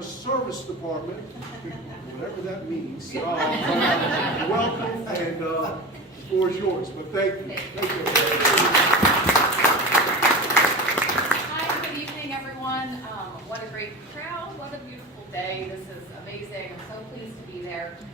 Commerce Service Department, whatever that means. Welcome, and the floor is yours. But thank you. Thank you. Hi, good evening, everyone. What a great crowd. What a beautiful day. This is amazing. I'm so pleased to be there, to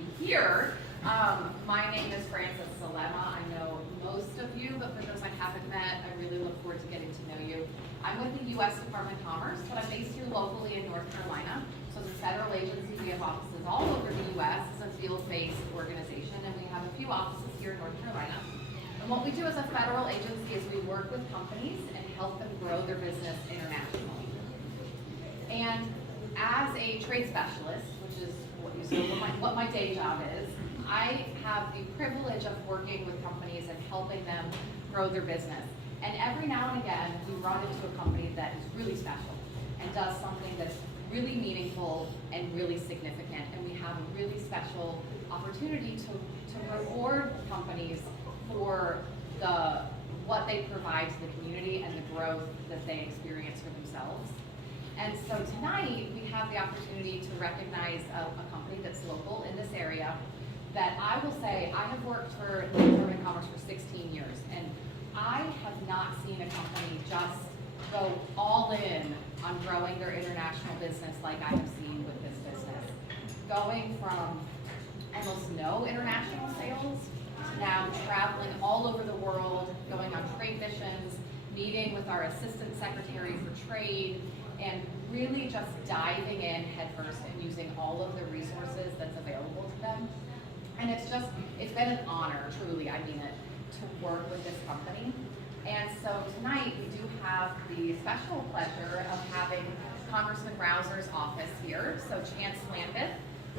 be here. My name is Frances Salema. I know most of you, but for those I haven't met, I really look forward to getting to know you. I'm with the U.S. Department of Commerce, but I'm based here locally in North Carolina. So it's a federal agency. We have offices all over the U.S. It's a field-based organization, and we have a few offices here in North Carolina. And what we do as a federal agency is we work with companies and help them grow their business internationally. And as a trade specialist, which is what my day job is, I have the privilege of working with companies and helping them grow their business. And every now and again, we run into a company that is really special and does something that's really meaningful and really significant. And we have a really special opportunity to reward companies for what they provide to the community and the growth that they experience for themselves. And so tonight, we have the opportunity to recognize a company that's local in this area that I will say, I have worked for the Department of Commerce for 16 years, and I have not seen a company just go all in on growing their international business like I have seen with this business. Going from almost no international sales to now traveling all over the world, going on trade missions, meeting with our Assistant Secretary for Trade, and really just diving in headfirst and using all of the resources that's available to them. And it's been an honor, truly, I mean it, to work with this company. And so tonight we do have the special pleasure of having Congressman Rouser's office here. So Chance Lambeth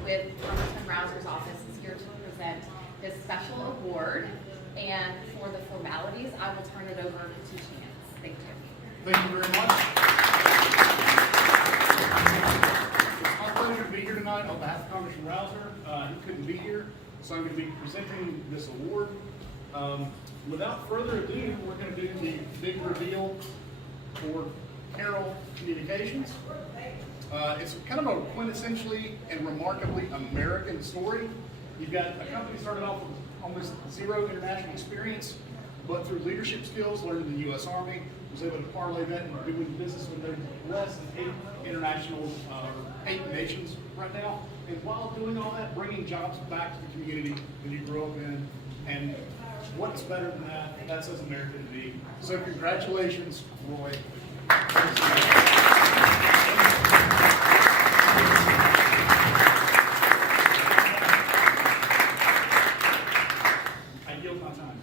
with Congressman Rouser's office is here to present this special award. And for the formalities, I will turn it over to Chance. Thank you. Thank you very much. It's my pleasure to be here tonight on behalf of Congressman Rouser. He couldn't be here, so I'm going to be presenting this award. Without further ado, we're going to do the big reveal for Carroll Communications. It's kind of a quintessentially and remarkably American story. You've got a company started off with almost zero international experience, but through leadership skills learned in the U.S. Army, was able to parlay that into doing business with no less than 8 nations right now. And while doing all that, bringing jobs back to the community that you grew up in. And what's better than that? That's as American to be. So congratulations, Roy. I yield my time.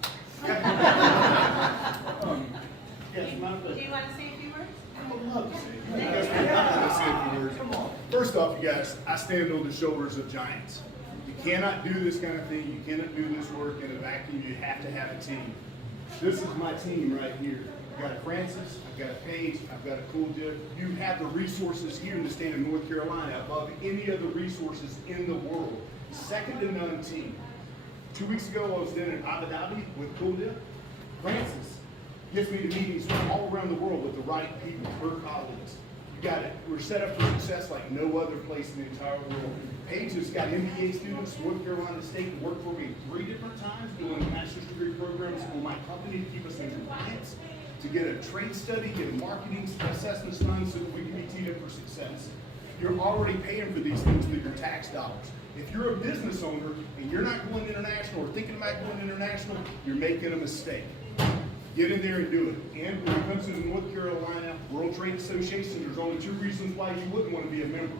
Yes, my pleasure. Do you want to say a few words? I would love to say. Come on. First off, you guys, I stand on the shoulders of giants. You cannot do this kind of thing. You cannot do this work in a vacuum. You have to have a team. This is my team right here. I've got a Francis, I've got a Paige, I've got a Cool Dip. You have the resources here in the state of North Carolina above any other resources in the world. Second to none team. 2 weeks ago, I was in Abu Dhabi with Cool Dip. Francis gets me to meetings from all around the world with the right people, her colleagues. You got it. We're set up for success like no other place in the entire world. Paige has got MBA students, North Carolina State, to work for me 3 different times, doing master's degree programs for my company to keep us in compliance, to get a trade study, get marketing assessments done so that we can be teed up for success. You're already paying for these things through your tax dollars. If you're a business owner and you're not going international or thinking about going international, you're making a mistake. Get in there and do it. And when it comes to the North Carolina World Trade Association, there's only 2 reasons why you wouldn't want to be a member.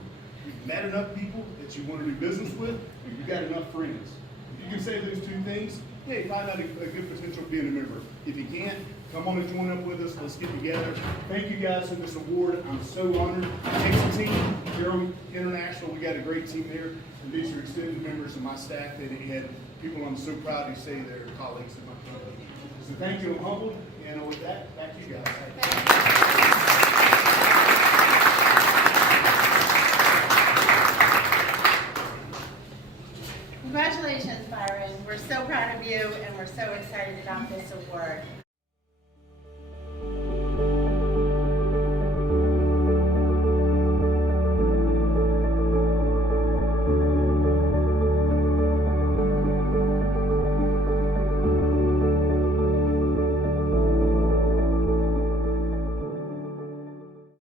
You've met enough people that you want to do business with, and you've got enough friends. If you can say those 2 things, hey, find out a good potential of being a member. If you can't, come on and join up with us. Let's get together. Thank you guys for this award. I'm so honored. It takes a team. Carroll International, we got a great team there. And these are extended members of my staff that had people I'm so proud to say they're colleagues in my company. So thank you, I'm humbled, and with that, back to you guys. Congratulations, Byron. We're so proud of you, and we're so excited about this award.